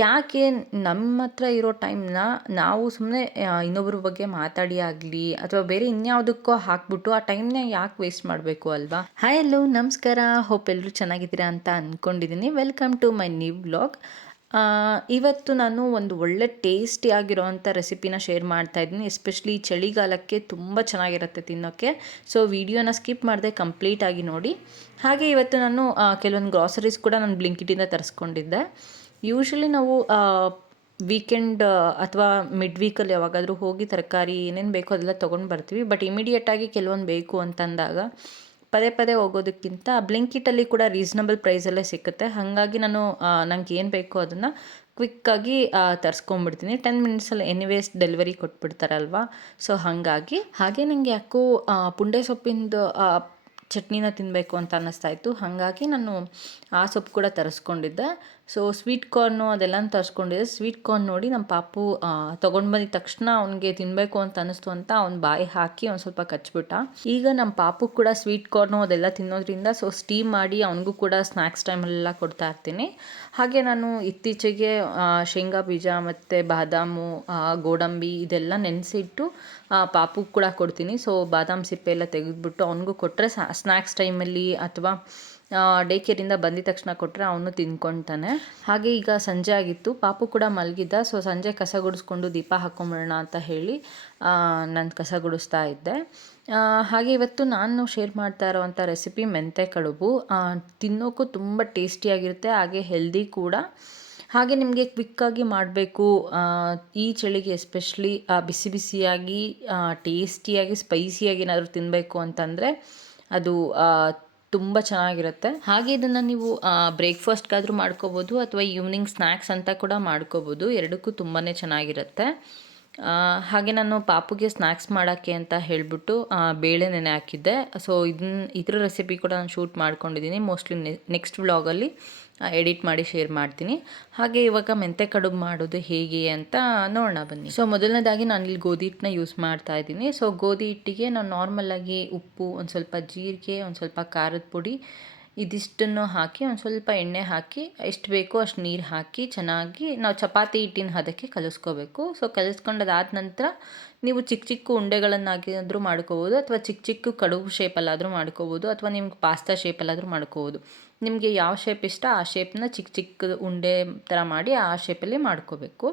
ಯಾಕೆ ನಮ್ಮ ಹತ್ರ ಇರೋ ಟೈಮ್‌ನ ನಾವು ಸುಮ್ಮನೆ ಇನ್ನೊಬ್ಬರ ಬಗ್ಗೆ ಮಾತಾಡಿ ಆಗಲಿ ಅಥವಾ ಬೇರೆ ಇನ್ಯಾವುದಕ್ಕೋ ಹಾಕ್ಬಿಟ್ಟು ಆ ಟೈಮ್‌ನ ಯಾಕೆ ವೇಸ್ಟ್ ಮಾಡಬೇಕು ಅಲ್ವಾ? ಹಾಯ್ ಹಲೋ ನಮಸ್ಕಾರ. ಹೋಪ್ ಎಲ್ಲರೂ ಚೆನ್ನಾಗಿದ್ದೀರಾ ಅಂತ ಅಂದ್ಕೊಂಡಿದ್ದೀನಿ. Welcome to my new vlog. ಇವತ್ತು ನಾನು ಒಂದು ಒಳ್ಳೆ ಟೇಸ್ಟಿ ಆಗಿರೋವಂಥ ರೆಸಿಪಿನ ಶೇರ್ ಮಾಡ್ತಾ ಇದ್ದೀನಿ. ಎಸ್ಪೆಷಲಿ ಚಳಿಗಾಲಕ್ಕೆ ತುಂಬ ಚೆನ್ನಾಗಿರುತ್ತೆ ತಿನ್ನೋಕ್ಕೆ. ಸೊ ವಿಡಿಯೋನ ಸ್ಕಿಪ್ ಮಾಡದೆ ಕಂಪ್ಲೀಟಾಗಿ ನೋಡಿ. ಹಾಗೆ ಇವತ್ತು ನಾನು ಕೆಲವೊಂದು ಗ್ರಾಸರೀಸ್ ಕೂಡ ನಾನು ಬ್ಲಿಂಕಿಟಿಂದ ತರಿಸ್ಕೊಂಡಿದ್ದೆ. ಯೂಶ್ವಲಿ ನಾವು ವೀಕೆಂಡ್ ಅಥವಾ ಮಿಡ್ ವೀಕಲ್ಲಿ ಯಾವಾಗಾದರೂ ಹೋಗಿ ತರಕಾರಿ ಏನೇನು ಬೇಕೋ ಅದೆಲ್ಲ ತೊಗೊಂಡು ಬರ್ತೀವಿ. ಬಟ್ ಇಮಿಡಿಯೇಟಾಗಿ ಕೆಲವೊಂದು ಬೇಕು ಅಂತಂದಾಗ ಪದೇ ಪದೇ ಹೋಗೋದಕ್ಕಿಂತ ಬ್ಲಿಂಕಿಟಲ್ಲಿ ಕೂಡ ರೀಸನಬಲ್ ಪ್ರೈಸಲ್ಲೇ ಸಿಗುತ್ತೆ. ಹಾಗಾಗಿ ನಾನು ನಂಗೆ ಏನು ಬೇಕೋ ಅದನ್ನು ಕ್ವಿಕ್ಕಾಗಿ ತರಿಸ್ಕೊಂಬಿಡ್ತೀನಿ. 10 ಮಿನಿಟ್ಸಲ್ಲಿ ಎನಿವೇಸ್ ಡೆಲಿವರಿ ಕೊಟ್ಬಿಡ್ತಾರಲ್ವ. ಸೊ ಹಾಗೆ ನನಗೆ ಯಾಕೋ ಪುಂಡೆ ಸೊಪ್ಪಿಂದು ಚಟ್ನಿನ ತಿನ್ನಬೇಕು ಅಂತ ಅನ್ನಿಸ್ತಾ ಇತ್ತು. ಹಾಗಾಗಿ ನಾನು ಆ ಸೊಪ್ಪು ಕೂಡ ತರಿಸ್ಕೊಂಡಿದ್ದೆ. ಸೊ ಸ್ವೀಟ್ ಕಾರ್ನು ಅದೆಲ್ಲನೂ ತರಿಸ್ಕೊಂಡಿದ್ದೆ. ಸ್ವೀಟ್ ಕಾರ್ನ್ ನೋಡಿ ನಮ್ಮ ಪಾಪು ತೊಗೊಂಡು ಬಂದಿದ ತಕ್ಷಣ ಅವನಿಗೆ ತಿನ್ನಬೇಕು ಅಂತ ಅನ್ನಿಸ್ತು ಅಂತ ಅವ್ನು ಬಾಯಿ ಹಾಕಿ ಒಂದು ಸ್ವಲ್ಪ ಕಚ್ಬಿಟ್ಟ. ಈಗ ನಮ್ಮ ಪಾಪು ಕೂಡ ಸ್ವೀಟ್ ಕಾರ್ನು ಅದೆಲ್ಲ ತಿನ್ನೋದ್ರಿಂದ ಸೊ ಸ್ಟೀಮ್ ಮಾಡಿ ಅವನಿಗೂ ಕೂಡ ಸ್ನ್ಯಾಕ್ಸ್ ಟೈಮಲ್ಲೆಲ್ಲ ಕೊಡ್ತಾ ಇರ್ತೀನಿ. ಹಾಗೆ ನಾನು ಇತ್ತೀಚೆಗೆ ಶೇಂಗಾ ಬೀಜ ಮತ್ತು ಬಾದಾಮು, ಗೋಡಂಬಿ ಇದೆಲ್ಲ ನೆನೆಸಿಟ್ಟು ಪಾಪು ಕೂಡ ಕೊಡ್ತೀನಿ. ಸೊ ಬಾದಾಮ್ ಸಿಪ್ಪೆ ಎಲ್ಲ ತೆಗೆದುಬಿಟ್ಟು ಅವನಿಗೂ ಕೊಟ್ಟರೆ ಸ್ನ್ಯಾಕ್ಸ್ ಟೈಮಲ್ಲಿ ಅಥವಾ ಡೇ ಕೇರಿಂದ ಬಂದಿದ ತಕ್ಷಣ ಕೊಟ್ಟರೆ ಅವನು ತಿನ್ಕೊತಾನೆ. ಹಾಗೆ ಈಗ ಸಂಜೆ ಆಗಿತ್ತು, ಪಾಪು ಕೂಡ ಮಲಗಿದ್ದ. ಸೊ ಸಂಜೆ ಕಸ ಗುಡಿಸ್ಕೊಂಡು ದೀಪ ಹಾಕ್ಕೊಂಬಿಡೋಣ ಅಂತ ಹೇಳಿ ನಾನು ಕಸ ಗುಡಿಸ್ತಾ ಇದ್ದೆ. ಹಾಗೆ ಇವತ್ತು ನಾನು ಶೇರ್ ಮಾಡ್ತಾ ಇರೋವಂಥ ರೆಸಿಪಿ ಮೆಂತ್ಯ ಕಡುಬು. ತಿನ್ನೋಕ್ಕೂ ತುಂಬ ಟೇಸ್ಟಿಯಾಗಿರುತ್ತೆ, ಹಾಗೆ ಹೆಲ್ದಿ ಕೂಡ. ಹಾಗೆ ನಿಮಗೆ ಕ್ವಿಕ್ಕಾಗಿ ಮಾಡಬೇಕು ಈ ಚಳಿಗೆ ಎಸ್ಪೆಷಲಿ ಬಿಸಿ ಬಿಸಿಯಾಗಿ ಟೇಸ್ಟಿಯಾಗಿ ಸ್ಪೈಸಿಯಾಗಿ ಏನಾದರೂ ತಿನ್ನಬೇಕು ಅಂತಂದರೆ ಅದು ತುಂಬ ಚೆನ್ನಾಗಿರುತ್ತೆ. ಹಾಗೆ ಇದನ್ನು ನೀವು ಬ್ರೇಕ್ಫಾಸ್ಟ್ಗಾದರೂ ಮಾಡ್ಕೋಬೋದು ಅಥವಾ ಈವ್ನಿಂಗ್ ಸ್ನ್ಯಾಕ್ಸ್ ಅಂತ ಕೂಡ ಮಾಡ್ಕೋಬೋದು. ಎರಡಕ್ಕೂ ತುಂಬಾ ಚೆನ್ನಾಗಿರುತ್ತೆ. ಹಾಗೆ ನಾನು ಪಾಪುಗೆ ಸ್ನ್ಯಾಕ್ಸ್ ಮಾಡೋಕ್ಕೆ ಅಂತ ಹೇಳಿಬಿಟ್ಟು ಬೇಳೆ ನೆನೆ ಹಾಕಿದ್ದೆ. ಸೊ ಇದ್ರ ರೆಸಿಪಿ ಕೂಡ ನಾನು ಶೂಟ್ ಮಾಡ್ಕೊಂಡಿದ್ದೀನಿ. ಮೋಸ್ಟ್ಲಿ ನೆಕ್ಸ್ಟ್ ವ್ಲಾಗಲ್ಲಿ ಎಡಿಟ್ ಮಾಡಿ ಶೇರ್ ಮಾಡ್ತೀನಿ. ಹಾಗೆ ಇವಾಗ ಮೆಂತ್ಯ ಕಡುಬು ಮಾಡೋದು ಹೇಗೆ ಅಂತ ನೋಡೋಣ ಬನ್ನಿ. ಸೊ ಮೊದಲನೇದಾಗಿ ನಾನು ಇಲ್ಲಿ ಗೋಧಿ ಹಿಟ್ಟನ್ನ ಯೂಸ್ ಮಾಡ್ತಾ ಇದ್ದೀನಿ. ಸೊ ಗೋಧಿ ಹಿಟ್ಟಿಗೆ ನಾನು ನಾರ್ಮಲಾಗಿ ಉಪ್ಪು, ಒಂದು ಸ್ವಲ್ಪ ಜೀರಿಗೆ, ಒಂದು ಸ್ವಲ್ಪ ಖಾರದ ಪುಡಿ ಇದಿಷ್ಟನ್ನು ಹಾಕಿ ಒಂದು ಸ್ವಲ್ಪ ಎಣ್ಣೆ ಹಾಕಿ ಎಷ್ಟು ಬೇಕೋ ಅಷ್ಟು ನೀರು ಹಾಕಿ ಚೆನ್ನಾಗಿ ನಾವು ಚಪಾತಿ ಹಿಟ್ಟಿನ ಹದಕ್ಕೆ ಕಲಿಸ್ಕೋಬೇಕು. ಸೊ ಕಲಿಸ್ಕೊಂಡದಾದ ನಂತರ ನೀವು ಚಿಕ್ಕ ಚಿಕ್ಕ ಉಂಡೆಗಳನ್ನಾಗಿದ್ರೂ ಮಾಡ್ಕೋಬೋದು ಅಥವಾ ಚಿಕ್ಕ ಚಿಕ್ಕ ಕಡುಬು ಶೇಪಲ್ಲಾದರೂ ಮಾಡ್ಕೋಬೋದು ಅಥವಾ ನಿಮ್ಗೆ ಪಾಸ್ತಾ ಶೇಪಲ್ಲಾದರೂ ಮಾಡ್ಕೋಬೋದು. ನಿಮಗೆ ಯಾವ ಶೇಪ್ ಇಷ್ಟ ಆ ಶೇಪ್ನ ಚಿಕ್ಕ ಚಿಕ್ಕ ಉಂಡೆ ಥರ ಮಾಡಿ ಆ ಶೇಪಲ್ಲಿ ಮಾಡ್ಕೋಬೇಕು.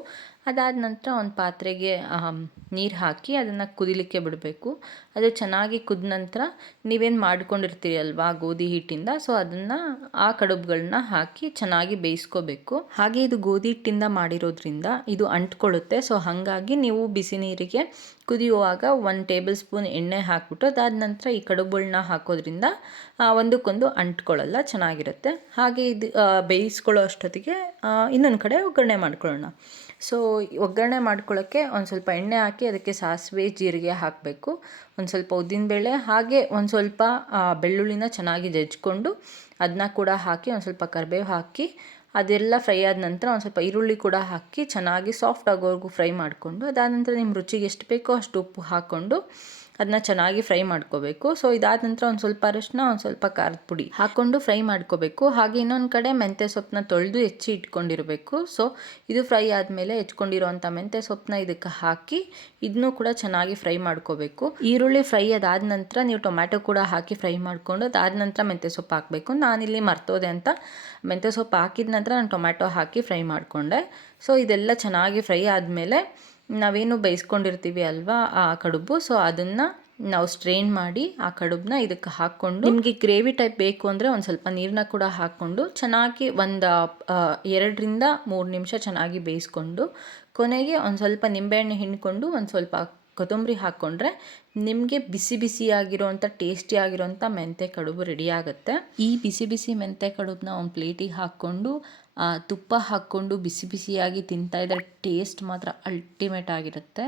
ಅದಾದ ನಂತರ ಒಂದು ಪಾತ್ರೆಗೆ ನೀರು ಹಾಕಿ ಅದನ್ನು ಕುದಿಲಿಕ್ಕೆ ಬಿಡಬೇಕು. ಅದು ಚೆನ್ನಾಗಿ ಕುದ ನಂತರ ನೀವೇನು ಮಾಡ್ಕೊಂಡಿರ್ತೀರಿ ಅಲ್ವಾ ಗೋಧಿ ಹಿಟ್ಟಿಂದ, ಸೊ ಅದನ್ನು ಆ ಕಡುಬುಗಳನ್ನ ಹಾಕಿ ಚೆನ್ನಾಗಿ ಬೇಯಿಸ್ಕೋಬೇಕು. ಹಾಗೆ ಇದು ಗೋಧಿ ಹಿಟ್ಟಿಂದ ಮಾಡಿರೋದ್ರಿಂದ ಇದು ಅಂಟ್ಕೊಳ್ಳುತ್ತೆ. ಸೊ ಹಾಗಾಗಿ ನೀವು ಬಿಸಿ ನೀರಿಗೆ ಕುದಿಯುವಾಗ 1 ಟೇಬಲ್ ಸ್ಪೂನ್ ಎಣ್ಣೆ ಹಾಕ್ಬಿಟ್ಟು ಅದಾದ ನಂತರ ಈ ಕಡುಬುಗಳನ್ನ ಹಾಕೋದ್ರಿಂದ ಒಂದಕ್ಕೊಂದು ಅಂಟ್ಕೊಳ್ಳಲ್ಲ, ಚೆನ್ನಾಗಿರುತ್ತೆ. ಹಾಗೆ ಇದು ಬೇಯಿಸ್ಕೊಳ್ಳೋ ಅಷ್ಟೊತ್ತಿಗೆ ಇನ್ನೊಂದು ಕಡೆ ಒಗ್ಗರಣೆ ಮಾಡ್ಕೊಳ್ಳೋಣ. ಸೊ ಒಗ್ಗರಣೆ ಮಾಡ್ಕೊಳ್ಳೋಕ್ಕೆ ಒಂದು ಸ್ವಲ್ಪ ಎಣ್ಣೆ ಹಾಕಿ ಅದಕ್ಕೆ ಸಾಸಿವೆ, ಜೀರಿಗೆ ಹಾಕಬೇಕು. ಒಂದು ಸ್ವಲ್ಪ ಉದ್ದಿನಬೇಳೆ ಹಾಗೆ ಒಂದು ಸ್ವಲ್ಪ ಬೆಳ್ಳುಳ್ಳಿನ ಚೆನ್ನಾಗಿ ಜಜ್ಜಿಕೊಂಡು ಅದನ್ನ ಕೂಡ ಹಾಕಿ ಒಂದು ಸ್ವಲ್ಪ ಕರಿಬೇವು ಹಾಕಿ ಅದೆಲ್ಲ ಫ್ರೈ ಆದ ನಂತರ ಒಂದು ಸ್ವಲ್ಪ ಈರುಳ್ಳಿ ಕೂಡ ಹಾಕಿ ಚೆನ್ನಾಗಿ ಸಾಫ್ಟ್ ಆಗೋವರೆಗೂ ಫ್ರೈ ಮಾಡಿಕೊಂಡು ಅದಾದ ನಂತರ ನಿಮ್ಮ ರುಚಿಗೆ ಎಷ್ಟು ಬೇಕೋ ಅಷ್ಟು ಉಪ್ಪು ಹಾಕ್ಕೊಂಡು ಅದನ್ನ ಚೆನ್ನಾಗಿ ಫ್ರೈ ಮಾಡ್ಕೋಬೇಕು. ಸೊ ಇದಾದ ನಂತರ ಒಂದು ಸ್ವಲ್ಪ ಅರಿಶಿನ, ಒಂದು ಸ್ವಲ್ಪ ಖಾರದ ಪುಡಿ ಹಾಕ್ಕೊಂಡು ಫ್ರೈ ಮಾಡ್ಕೋಬೇಕು. ಹಾಗೆ ಇನ್ನೊಂದು ಕಡೆ ಮೆಂತ್ಯ ಸೊಪ್ಪನ್ನ ತೊಳೆದು ಹೆಚ್ಚಿ ಇಟ್ಕೊಂಡಿರಬೇಕು. ಸೊ ಇದು ಫ್ರೈ ಆದಮೇಲೆ ಹೆಚ್ಕೊಂಡಿರೋವಂಥ ಮೆಂತ್ಯ ಸೊಪ್ಪನ್ನ ಇದಕ್ಕೆ ಹಾಕಿ ಇದನ್ನೂ ಕೂಡ ಚೆನ್ನಾಗಿ ಫ್ರೈ ಮಾಡ್ಕೋಬೇಕು. ಈರುಳ್ಳಿ ಫ್ರೈ ಅದಾದ ನಂತರ ನೀವು ಟೊಮ್ಯಾಟೊ ಕೂಡ ಹಾಕಿ ಫ್ರೈ ಮಾಡಿಕೊಂಡು ಅದಾದ ನಂತರ ಮೆಂತ್ಯ ಸೊಪ್ಪು ಹಾಕಬೇಕು. ನಾನಿಲ್ಲಿ ಮರ್ತೋದೆ ಅಂತ ಮೆಂತ್ಯ ಸೊಪ್ಪು ಹಾಕಿದ ನಂತರ ನಾನು ಟೊಮ್ಯಾಟೊ ಹಾಕಿ ಫ್ರೈ ಮಾಡಿಕೊಂಡೆ. ಸೊ ಇದೆಲ್ಲ ಚೆನ್ನಾಗಿ ಫ್ರೈ ಆದಮೇಲೆ ನಾವೇನು ಬೇಯಿಸ್ಕೊಂಡಿರ್ತೀವಿ ಅಲ್ವಾ ಆ ಕಡುಬು, ಸೊ ಅದನ್ನು ನಾವು ಸ್ಟ್ರೈನ್ ಮಾಡಿ ಆ ಕಡುಬನ್ನ ಇದಕ್ಕೆ ಹಾಕ್ಕೊಂಡು ನಿಮಗೆ ಗ್ರೇವಿ ಟೈಪ್ ಬೇಕು ಅಂದರೆ ಒಂದು ಸ್ವಲ್ಪ ನೀರನ್ನ ಕೂಡ ಹಾಕ್ಕೊಂಡು ಚೆನ್ನಾಗಿ ಒಂದು 2-3 ನಿಮಿಷ ಚೆನ್ನಾಗಿ ಬೇಯಿಸ್ಕೊಂಡು ಕೊನೆಗೆ ಒಂದು ಸ್ವಲ್ಪ ನಿಂಬೆಹಣ್ಣು ಹಿಂಡ್ಕೊಂಡು ಒಂದು ಸ್ವಲ್ಪ ಕೊತ್ತಂಬರಿ ಹಾಕ್ಕೊಂಡ್ರೆ ನಿಮಗೆ ಬಿಸಿ ಬಿಸಿಯಾಗಿರೋವಂಥ ಟೇಸ್ಟಿಯಾಗಿರೋವಂಥ ಮೆಂತ್ಯ ಕಡುಬು ರೆಡಿ ಆಗುತ್ತೆ. ಈ ಬಿಸಿ ಬಿಸಿ ಮೆಂತ್ಯ ಕಡುಬನ್ನ ಒಂದು ಪ್ಲೇಟಿಗೆ ಹಾಕ್ಕೊಂಡು ತುಪ್ಪ ಹಾಕ್ಕೊಂಡು ಬಿಸಿ ಬಿಸಿಯಾಗಿ ತಿಂತಾ ಇದ್ದರೆ ಟೇಸ್ಟ್ ಮಾತ್ರ ಅಲ್ಟಿಮೇಟ್ ಆಗಿರುತ್ತೆ.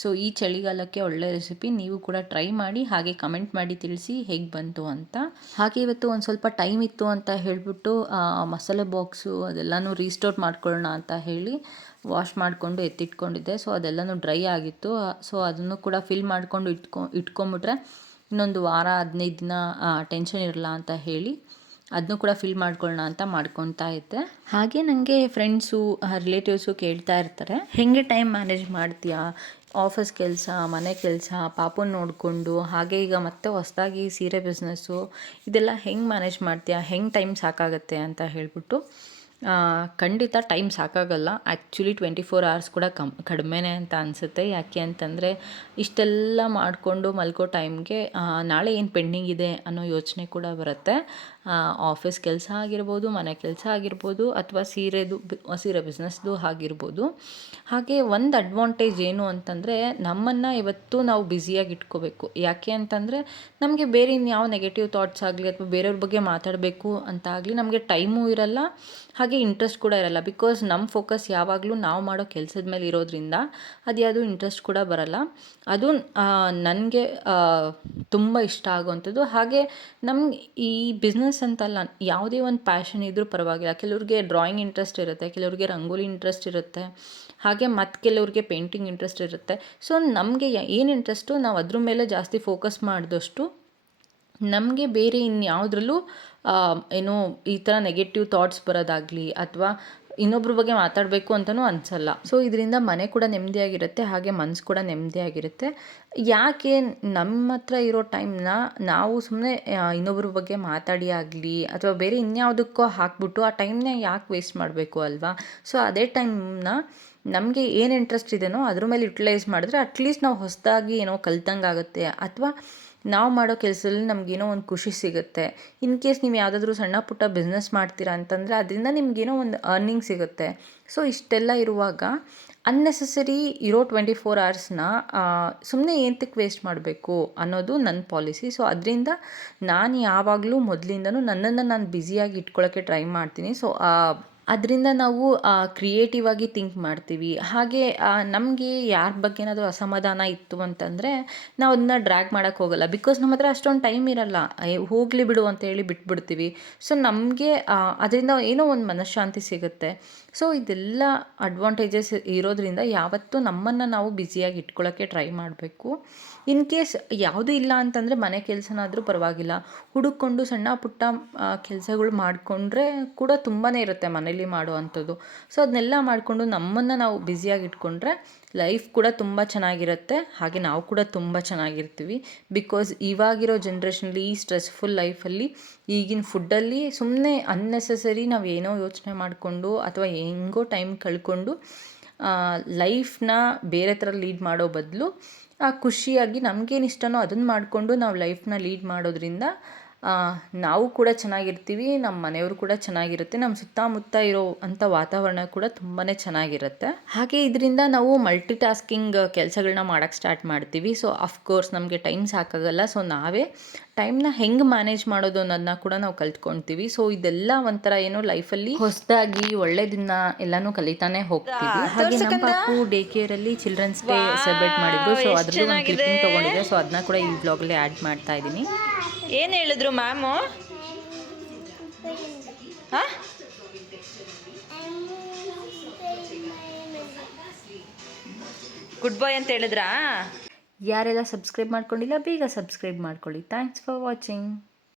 ಸೊ ಈ ಚಳಿಗಾಲಕ್ಕೆ ಒಳ್ಳೆ ರೆಸಿಪಿ, ನೀವು ಕೂಡ ಟ್ರೈ ಮಾಡಿ ಹಾಗೆ ಕಮೆಂಟ್ ಮಾಡಿ ತಿಳಿಸಿ ಹೇಗೆ ಬಂತು ಅಂತ. ಹಾಗೆ ಇವತ್ತು ಒಂದು ಸ್ವಲ್ಪ ಟೈಮ್ ಇತ್ತು ಅಂತ ಹೇಳಿಬಿಟ್ಟು ಮಸಾಲೆ ಬಾಕ್ಸು ಅದೆಲ್ಲನೂ ರೀಸ್ಟೋರ್ ಮಾಡ್ಕೊಳ್ಳೋಣ ಅಂತ ಹೇಳಿ ವಾಶ್ ಮಾಡಿಕೊಂಡು ಎತ್ತಿಟ್ಕೊಂಡಿದ್ದೆ. ಸೊ ಅದೆಲ್ಲನೂ ಡ್ರೈ ಆಗಿತ್ತು. ಸೊ ಅದನ್ನು ಕೂಡ ಫಿಲ್ ಮಾಡಿಕೊಂಡು ಇಟ್ಕೊಂಬಿಟ್ರೆ ಇನ್ನೊಂದು ವಾರ 15 ದಿನ ಟೆನ್ಷನ್ ಇರಲ್ಲ ಅಂತ ಹೇಳಿ ಅದನ್ನು ಕೂಡ ಫಿಲ್ ಮಾಡ್ಕೊಳ್ಳೋಣ ಅಂತ ಮಾಡ್ಕೊತಾ ಇದ್ದೆ. ಹಾಗೆ ನನಗೆ ಫ್ರೆಂಡ್ಸು ರಿಲೇಟಿವ್ಸು ಕೇಳ್ತಾ ಇರ್ತಾರೆ, ಹೇಗೆ ಟೈಮ್ ಮ್ಯಾನೇಜ್ ಮಾಡ್ತೀಯಾ, ಆಫೀಸ್ ಕೆಲಸ, ಮನೆ ಕೆಲಸ, ಪಾಪುನ ನೋಡಿಕೊಂಡು, ಹಾಗೆ ಈಗ ಮತ್ತೆ ಹೊಸದಾಗಿ ಸೀರೆ ಬಿಸ್ನೆಸ್ಸು, ಇದೆಲ್ಲ ಹೆಂಗೆ ಮ್ಯಾನೇಜ್ ಮಾಡ್ತೀಯಾ, ಹೆಂಗೆ ಟೈಮ್ ಸಾಕಾಗತ್ತೆ ಅಂತ ಹೇಳ್ಬಿಟ್ಟು. ಖಂಡಿತ ಟೈಮ್ ಸಾಕಾಗಲ್ಲ. ಆ್ಯಕ್ಚುಲಿ 24 ಅವರ್ಸ್ ಕೂಡ ಕಡಿಮೆನೇ ಅಂತ ಅನಿಸುತ್ತೆ. ಯಾಕೆ ಅಂತಂದರೆ ಇಷ್ಟೆಲ್ಲ ಮಾಡಿಕೊಂಡು ಮಲ್ಕೋ ಟೈಮ್ಗೆ ನಾಳೆ ಏನು ಪೆಂಡಿಂಗ್ ಇದೆ ಅನ್ನೋ ಯೋಚನೆ ಕೂಡ ಬರುತ್ತೆ. ಆಫೀಸ್ ಕೆಲಸ ಆಗಿರ್ಬೋದು, ಮನೆ ಕೆಲಸ ಆಗಿರ್ಬೋದು, ಅಥವಾ ಸೀರೆ ಬಿಸ್ನೆಸ್ದು ಆಗಿರ್ಬೋದು. ಹಾಗೆ ಒಂದು ಅಡ್ವಾಂಟೇಜ್ ಏನು ಅಂತಂದರೆ, ನಮ್ಮನ್ನು ಇವತ್ತು ನಾವು ಬ್ಯುಸಿಯಾಗಿ ಇಟ್ಕೋಬೇಕು. ಯಾಕೆ ಅಂತಂದರೆ ನಮಗೆ ಬೇರೆ ಇನ್ಯಾವ ನೆಗೆಟಿವ್ ಥಾಟ್ಸ್ ಆಗಲಿ ಅಥವಾ ಬೇರೆಯವ್ರ ಬಗ್ಗೆ ಮಾತಾಡಬೇಕು ಅಂತ ಆಗಲಿ ನಮಗೆ ಟೈಮೂ ಇರಲ್ಲ, ಹಾಗೆ ಇಂಟ್ರೆಸ್ಟ್ ಕೂಡ ಇರಲ್ಲ. ಬಿಕಾಸ್ ನಮ್ಮ ಫೋಕಸ್ ಯಾವಾಗಲೂ ನಾವು ಮಾಡೋ ಕೆಲಸದ ಮೇಲೆ ಇರೋದ್ರಿಂದ ಅದು ಯಾವುದು ಇಂಟ್ರೆಸ್ಟ್ ಕೂಡ ಬರಲ್ಲ. ಅದು ನನಗೆ ತುಂಬ ಇಷ್ಟ ಆಗುವಂಥದ್ದು. ಹಾಗೆ ನಮ್ಗೆ ಈ ಬಿಸ್ನೆಸ್ ಅಂತಲ್ಲ, ಯಾವುದೇ ಒಂದು ಪ್ಯಾಷನ್ ಇದ್ದರೂ ಪರವಾಗಿಲ್ಲ. ಕೆಲವ್ರಿಗೆ ಡ್ರಾಯಿಂಗ್ ಇಂಟ್ರೆಸ್ಟ್ ಇರುತ್ತೆ, ಕೆಲವ್ರಿಗೆ ರಂಗೋಲಿ ಇಂಟ್ರೆಸ್ಟ್ ಇರುತ್ತೆ, ಹಾಗೆ ಮತ್ತು ಕೆಲವ್ರಿಗೆ ಪೇಂಟಿಂಗ್ ಇಂಟ್ರೆಸ್ಟ್ ಇರುತ್ತೆ. ಸೊ ನಮಗೆ ಏನು ಇಂಟ್ರೆಸ್ಟು ನಾವು ಅದ್ರ ಮೇಲೆ ಜಾಸ್ತಿ ಫೋಕಸ್ ಮಾಡಿದಷ್ಟು ನಮಗೆ ಬೇರೆ ಇನ್ಯಾವುದ್ರಲ್ಲೂ ಏನೋ ಈ ಥರ ನೆಗೆಟಿವ್ ಥಾಟ್ಸ್ ಬರೋದಾಗಲಿ ಅಥವಾ ಇನ್ನೊಬ್ರ ಬಗ್ಗೆ ಮಾತಾಡಬೇಕು ಅಂತಲೂ ಅನಿಸಲ್ಲ. ಸೊ ಇದರಿಂದ ಮನೆ ಕೂಡ ನೆಮ್ಮದಿಯಾಗಿರುತ್ತೆ, ಹಾಗೆ ಮನಸ್ಸು ಕೂಡ ನೆಮ್ಮದಿಯಾಗಿರುತ್ತೆ. ಯಾಕೆ ನಮ್ಮ ಹತ್ರ ಇರೋ ಟೈಮ್ನ ನಾವು ಸುಮ್ಮನೆ ಇನ್ನೊಬ್ರ ಬಗ್ಗೆ ಮಾತಾಡಿ ಆಗಲಿ ಅಥವಾ ಬೇರೆ ಇನ್ಯಾವುದಕ್ಕೋ ಹಾಕ್ಬಿಟ್ಟು ಆ ಟೈಮ್ನ ಯಾಕೆ ವೇಸ್ಟ್ ಮಾಡಬೇಕು ಅಲ್ವಾ. ಸೊ ಅದೇ ಟೈಮ್ನ ನಮಗೆ ಏನು ಇಂಟ್ರೆಸ್ಟ್ ಇದೆಯೋ ಅದ್ರ ಮೇಲೆ ಯುಟಿಲೈಸ್ ಮಾಡಿದ್ರೆ ಅಟ್ಲೀಸ್ಟ್ ನಾವು ಹೊಸದಾಗಿ ಏನೋ ಕಲ್ತಂಗೆ ಆಗುತ್ತೆ, ಅಥವಾ ನಾವು ಮಾಡೋ ಕೆಲಸದಲ್ಲಿ ನಮಗೇನೋ ಒಂದು ಖುಷಿ ಸಿಗುತ್ತೆ. ಇನ್ ಕೇಸ್ ನೀವು ಯಾವುದಾದ್ರೂ ಸಣ್ಣ ಪುಟ್ಟ ಬಿಸ್ನೆಸ್ ಮಾಡ್ತೀರಾ ಅಂತಂದರೆ ಅದರಿಂದ ನಿಮಗೇನೋ ಒಂದು ಅರ್ನಿಂಗ್ ಸಿಗುತ್ತೆ. ಸೊ ಇಷ್ಟೆಲ್ಲ ಇರುವಾಗ ಅನ್ನೆಸೆಸರಿ ಇರೋ 24 ಅವರ್ಸ್ನ ಸುಮ್ಮನೆ ಏನಕ್ಕೆ ವೇಸ್ಟ್ ಮಾಡಬೇಕು ಅನ್ನೋದು ನನ್ನ ಪಾಲಿಸಿ. ಸೊ ಅದರಿಂದ ನಾನು ಯಾವಾಗಲೂ ಮೊದಲಿಂದನೂ ನನ್ನನ್ನು ನಾನು ಬ್ಯುಸಿಯಾಗಿ ಇಟ್ಕೊಳ್ಳೋಕ್ಕೆ ಟ್ರೈ ಮಾಡ್ತೀನಿ. ಸೊ ಅದರಿಂದ ನಾವು ಕ್ರಿಯೇಟಿವ್ ಆಗಿ ಥಿಂಕ್ ಮಾಡ್ತೀವಿ. ಹಾಗೆ ನಮಗೆ ಯಾರ ಬಗ್ಗೆನಾದರೂ ಅಸಮಾಧಾನ ಇತ್ತು ಅಂತಂದರೆ ನಾವು ಅದನ್ನ ಡ್ರ್ಯಾಗ್ ಮಾಡೋಕ್ಕೆ ಹೋಗಲ್ಲ. ಬಿಕಾಸ್ ನಮ್ಮ ಹತ್ರ ಅಷ್ಟೊಂದು ಟೈಮ್ ಇರಲ್ಲ, ಹೋಗಲಿ ಬಿಡು ಅಂತೇಳಿ ಬಿಟ್ಬಿಡ್ತೀವಿ. ಸೊ ನಮಗೆ ಅದರಿಂದ ಏನೋ ಒಂದು ಮನಃಶಾಂತಿ ಸಿಗುತ್ತೆ. ಸೊ ಇದೆಲ್ಲ ಅಡ್ವಾಂಟೇಜಸ್ ಇರೋದ್ರಿಂದ ಯಾವತ್ತೂ ನಮ್ಮನ್ನು ನಾವು ಬ್ಯುಸಿಯಾಗಿ ಇಟ್ಕೊಳ್ಳೋಕ್ಕೆ ಟ್ರೈ ಮಾಡಬೇಕು. ಇನ್ ಕೇಸ್ ಯಾವುದೂ ಇಲ್ಲ ಅಂತಂದರೆ ಮನೆ ಕೆಲಸನಾದರೂ ಪರವಾಗಿಲ್ಲ, ಹುಡುಕೊಂಡು ಸಣ್ಣ ಪುಟ್ಟ ಕೆಲಸಗಳು ಮಾಡಿಕೊಂಡ್ರೆ ಕೂಡ ತುಂಬಾ ಇರುತ್ತೆ ಮನೇಲಿ ಮಾಡುವಂಥದ್ದು. ಸೊ ಅದನ್ನೆಲ್ಲ ಮಾಡಿಕೊಂಡು ನಮ್ಮನ್ನು ನಾವು ಬ್ಯುಸಿಯಾಗಿ ಇಟ್ಕೊಂಡ್ರೆ ಲೈಫ್ ಕೂಡ ತುಂಬ ಚೆನ್ನಾಗಿರುತ್ತೆ, ಹಾಗೆ ನಾವು ಕೂಡ ತುಂಬ ಚೆನ್ನಾಗಿರ್ತೀವಿ. ಬಿಕಾಸ್ ಇವಾಗಿರೋ ಜನ್ರೇಷನಲ್ಲಿ ಈ ಸ್ಟ್ರೆಸ್ಫುಲ್ ಲೈಫಲ್ಲಿ ಈಗಿನ ಫುಡ್ಡಲ್ಲಿ ಸುಮ್ಮನೆ ಅನ್ನೆಸೆಸರಿ ನಾವು ಏನೋ ಯೋಚನೆ ಮಾಡಿಕೊಂಡು ಅಥವಾ ಹೆಂಗೋ ಟೈಮ್ ಕಳ್ಕೊಂಡು ಲೈಫ್ನ ಬೇರೆ ಥರ ಲೀಡ್ ಮಾಡೋ ಬದಲು ಖುಷಿಯಾಗಿ ನಮಗೇನು ಇಷ್ಟನೋ ಅದನ್ನು ಮಾಡಿಕೊಂಡು ನಾವು ಲೈಫ್ನ ಲೀಡ್ ಮಾಡೋದ್ರಿಂದ ನಾವು ಕೂಡ ಚೆನ್ನಾಗಿರ್ತೀವಿ, ನಮ್ಮ ಮನೆಯವರು ಕೂಡ ಚೆನ್ನಾಗಿರುತ್ತೆ, ನಮ್ಮ ಸುತ್ತಮುತ್ತ ಇರೋ ಅಂಥ ವಾತಾವರಣ ಕೂಡ ತುಂಬಾ ಚೆನ್ನಾಗಿರುತ್ತೆ. ಹಾಗೆ ಇದರಿಂದ ನಾವು ಮಲ್ಟಿ ಟಾಸ್ಕಿಂಗ್ ಕೆಲಸಗಳನ್ನ ಮಾಡೋಕ್ಕೆ ಸ್ಟಾರ್ಟ್ ಮಾಡ್ತೀವಿ. ಸೊ ಅಫ್ಕೋರ್ಸ್ ನಮಗೆ ಟೈಮ್ ಸಾಕಾಗಲ್ಲ. ಸೊ ನಾವೇ ಟೈಮ್ನ ಹೆಂಗೆ ಮ್ಯಾನೇಜ್ ಮಾಡೋದು ಅನ್ನೋದನ್ನ ಕೂಡ ನಾವು ಕಲ್ತ್ಕೊಳ್ತೀವಿ. ಸೊ ಇದೆಲ್ಲ ಒಂಥರ ಏನೋ ಲೈಫಲ್ಲಿ ಹೊಸದಾಗಿ ಒಳ್ಳೆಯದನ್ನ ಎಲ್ಲನೂ ಕಲಿತಾನೆ ಹೋಗ್ತೀವಿ. ಹಾಗೆ ನಮ್ಮ ಪಾಪು ಡೇ ಕೇರಲ್ಲಿ ಚಿಲ್ಡ್ರನ್ಸ್ ಡೇ ಸೆಲೆಬ್ರೇಟ್ ಮಾಡಿದ್ರು. ಸೊ ಅದ್ರದ್ದು ಒಂದು ಕ್ಲಿಪ್ಪಿಂಗ್ ತೊಗೊಂಡಿದ್ದೆ. ಸೊ ಅದನ್ನ ಕೂಡ ಈ ಬ್ಲಾಗಲ್ಲಿ ಆ್ಯಡ್ ಮಾಡ್ತಾ ಇದ್ದೀನಿ. ಏನು ಹೇಳಿದ್ರು ಮ್ಯಾಮು? ಹಾಂ, ಗುಡ್ ಬಾಯ್ ಅಂತ ಹೇಳಿದ್ರಾ? ಯಾರೆಲ್ಲ ಸಬ್ಸ್ಕ್ರೈಬ್ ಮಾಡ್ಕೊಂಡಿಲ್ಲ ಬೇಗ ಸಬ್ಸ್ಕ್ರೈಬ್ ಮಾಡ್ಕೊಳ್ಳಿ. Thanks for watching.